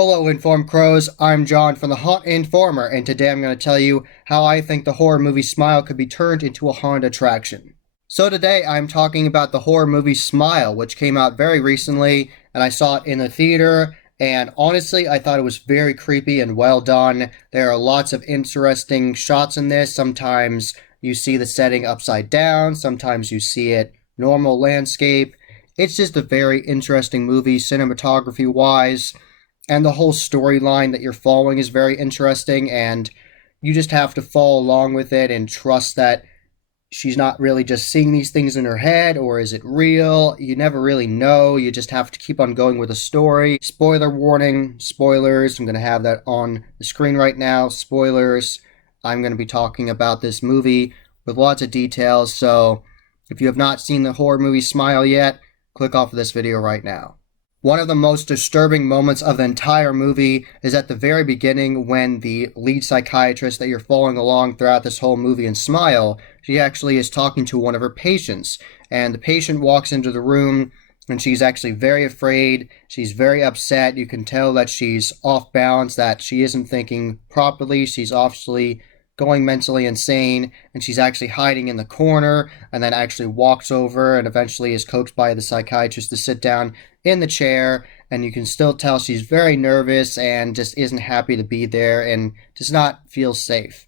Hello, Informed Crows. I'm John from the Haunt Informer, and today I'm going to tell you how I think the horror movie Smile could be turned into a haunted attraction. So today I'm talking about the horror movie Smile, which came out very recently, and I saw it in the theater, and honestly, I thought it was very creepy and well done. There are lots of interesting shots in this. Sometimes you see the setting upside down, sometimes you see it normal landscape. It's just a very interesting movie, cinematography wise, and the whole storyline that you're following is very interesting, and you just have to follow along with it and trust that she's not really just seeing these things in her head, or is it real? You never really know. You just have to keep on going with the story. Spoiler warning, spoilers. I'm going to have that on the screen right now. Spoilers. I'm going to be talking about this movie with lots of details, so if you have not seen the horror movie Smile yet, click off of this video right now. One of the most disturbing moments of the entire movie is at the very beginning when the lead psychiatrist that you're following along throughout this whole movie in Smile, she actually is talking to one of her patients. And the patient walks into the room and she's actually very afraid. She's very upset. You can tell that she's off balance, that she isn't thinking properly. She's obviously going mentally insane, and she's actually hiding in the corner, and then actually walks over and eventually is coaxed by the psychiatrist to sit down in the chair, and you can still tell she's very nervous and just isn't happy to be there and does not feel safe.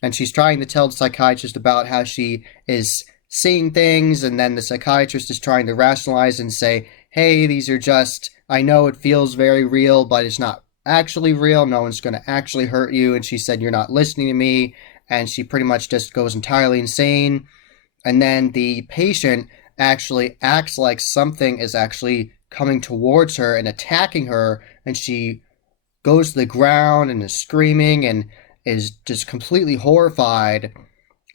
And she's trying to tell the psychiatrist about how she is seeing things, and then the psychiatrist is trying to rationalize and say, hey, these are just, I know it feels very real, but it's not actually real. No one's going to actually hurt you. And she said, you're not listening to me. And she pretty much just goes entirely insane. And then the patient actually acts like something is actually coming towards her and attacking her. And she goes to the ground and is screaming and is just completely horrified.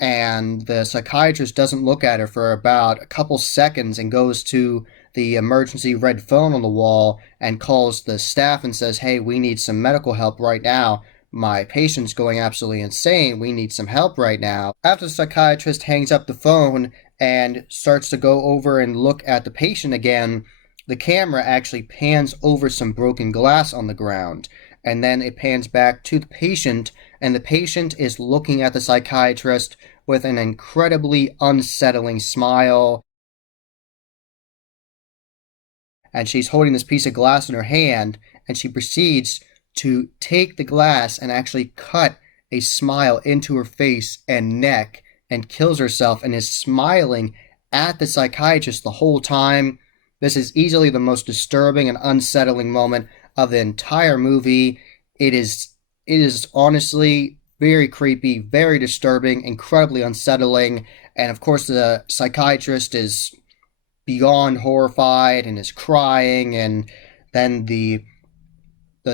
And the psychiatrist doesn't look at her for about a couple seconds and goes to the emergency red phone on the wall and calls the staff and says, hey, we need some medical help right now. My patient's going absolutely insane. We need some help right now. After the psychiatrist hangs up the phone and starts to go over and look at the patient again, the camera actually pans over some broken glass on the ground. And then it pans back to the patient, and the patient is looking at the psychiatrist with an incredibly unsettling smile. And she's holding this piece of glass in her hand, and she proceeds to take the glass and actually cut a smile into her face and neck and kills herself and is smiling at the psychiatrist the whole time. This is easily the most disturbing and unsettling moment of the entire movie. It is honestly very creepy, very disturbing, incredibly unsettling, and of course the psychiatrist is beyond horrified and is crying, and then the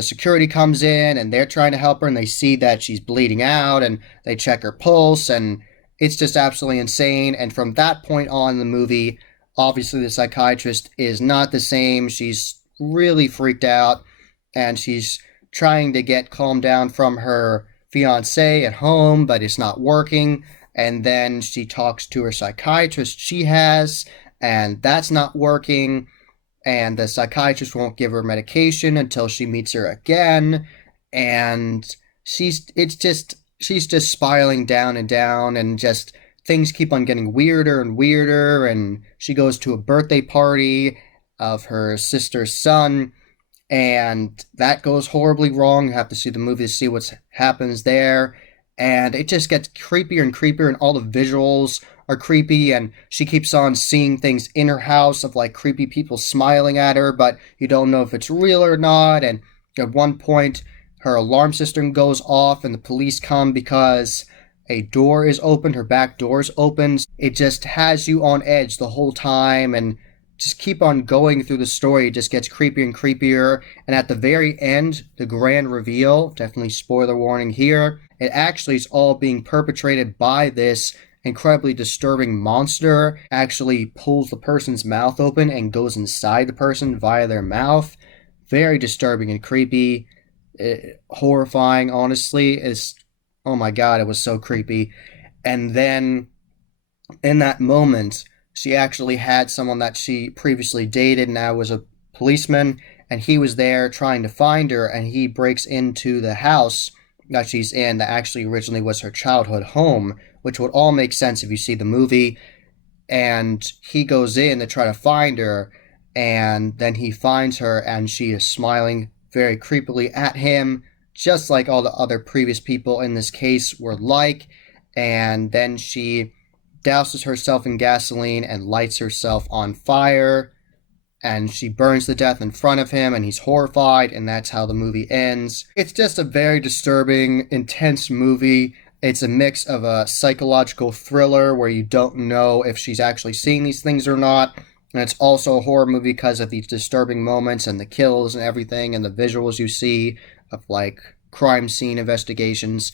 security comes in and they're trying to help her, and they see that she's bleeding out and they check her pulse, and it's just absolutely insane. And from that point on in the movie, obviously the psychiatrist is not the same. She's really freaked out, and she's trying to get calmed down from her fiance at home, but it's not working. And then she talks to her psychiatrist she has, and that's not working. And the psychiatrist won't give her medication until she meets her again. And she's just spiraling down and down, and just things keep on getting weirder and weirder. And she goes to a birthday party of her sister's son, and that goes horribly wrong. You have to see the movie to see what happens there. And it just gets creepier and creepier, and all the visuals are creepy, and she keeps on seeing things in her house of like creepy people smiling at her, but you don't know if it's real or not. And at one point, her alarm system goes off and the police come because a door is open, her back door is open. It just has you on edge the whole time, and just keep on going through the story. It just gets creepier and creepier. And at the very end, the grand reveal, definitely spoiler warning here, it actually is all being perpetrated by this incredibly disturbing monster. Actually pulls the person's mouth open and goes inside the person via their mouth. Very disturbing and creepy. Horrifying, honestly. Oh my god, it was so creepy. And then in that moment, she actually had someone that she previously dated, now was a policeman, and he was there trying to find her, and he breaks into the house that she's in that actually originally was her childhood home, which would all make sense if you see the movie. And he goes in to try to find her, and then he finds her, and she is smiling very creepily at him, just like all the other previous people in this case were like. And then she douses herself in gasoline and lights herself on fire, and she burns to death in front of him, and he's horrified, and that's how the movie ends. It's just a very disturbing, intense movie. It's a mix of a psychological thriller where you don't know if she's actually seeing these things or not, and it's also a horror movie because of these disturbing moments and the kills and everything and the visuals you see of, like, crime scene investigations.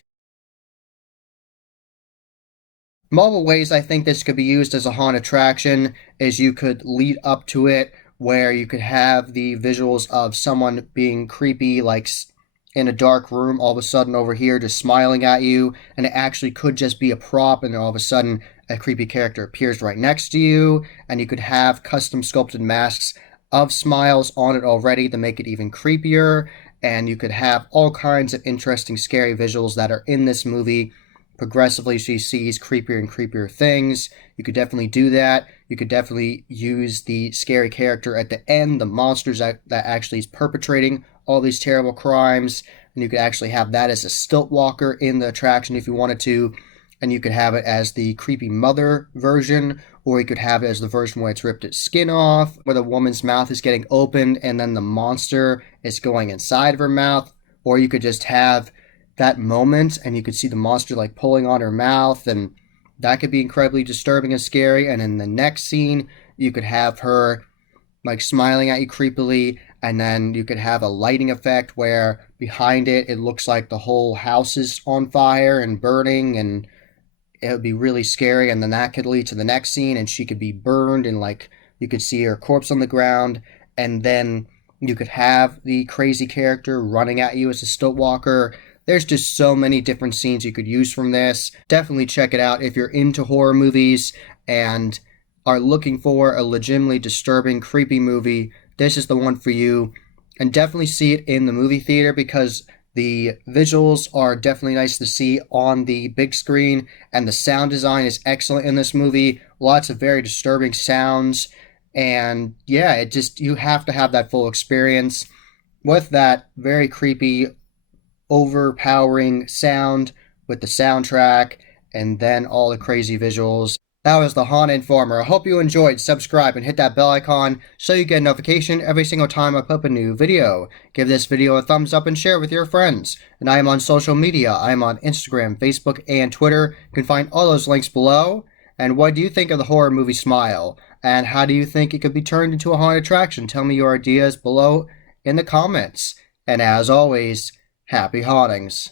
Multiple ways I think this could be used as a haunted attraction is you could lead up to it where you could have the visuals of someone being creepy, like in a dark room, all of a sudden over here just smiling at you, and it actually could just be a prop, and all of a sudden a creepy character appears right next to you, and you could have custom sculpted masks of smiles on it already to make it even creepier, and you could have all kinds of interesting scary visuals that are in this movie. Progressively, she sees creepier and creepier things. You could definitely do that. You could definitely use the scary character at the end, the monsters that actually is perpetrating all these terrible crimes, and you could actually have that as a stilt walker in the attraction if you wanted to, and you could have it as the creepy mother version, or you could have it as the version where it's ripped its skin off, where the woman's mouth is getting opened and then the monster is going inside of her mouth, or you could just have that moment and you could see the monster like pulling on her mouth, and that could be incredibly disturbing and scary. And in the next scene you could have her like smiling at you creepily, and then you could have a lighting effect where behind it it looks like the whole house is on fire and burning, and it would be really scary. And then that could lead to the next scene and she could be burned and like you could see her corpse on the ground, and then you could have the crazy character running at you as a stilt walker. There's just so many different scenes you could use from this. Definitely check it out if you're into horror movies and are looking for a legitimately disturbing, creepy movie. This is the one for you. And definitely see it in the movie theater because the visuals are definitely nice to see on the big screen, and the sound design is excellent in this movie. Lots of very disturbing sounds. And yeah, it just, you have to have that full experience with that very creepy, overpowering sound with the soundtrack, and then all the crazy visuals. That was the Haunted Informer. I hope you enjoyed. Subscribe and hit that bell icon so you get a notification every single time I put up a new video. Give this video a thumbs up and share with your friends. And I am on social media. I am on Instagram, Facebook, and Twitter. You can find all those links below. And what do you think of the horror movie Smile? And how do you think it could be turned into a haunted attraction? Tell me your ideas below in the comments. And as always, happy hauntings.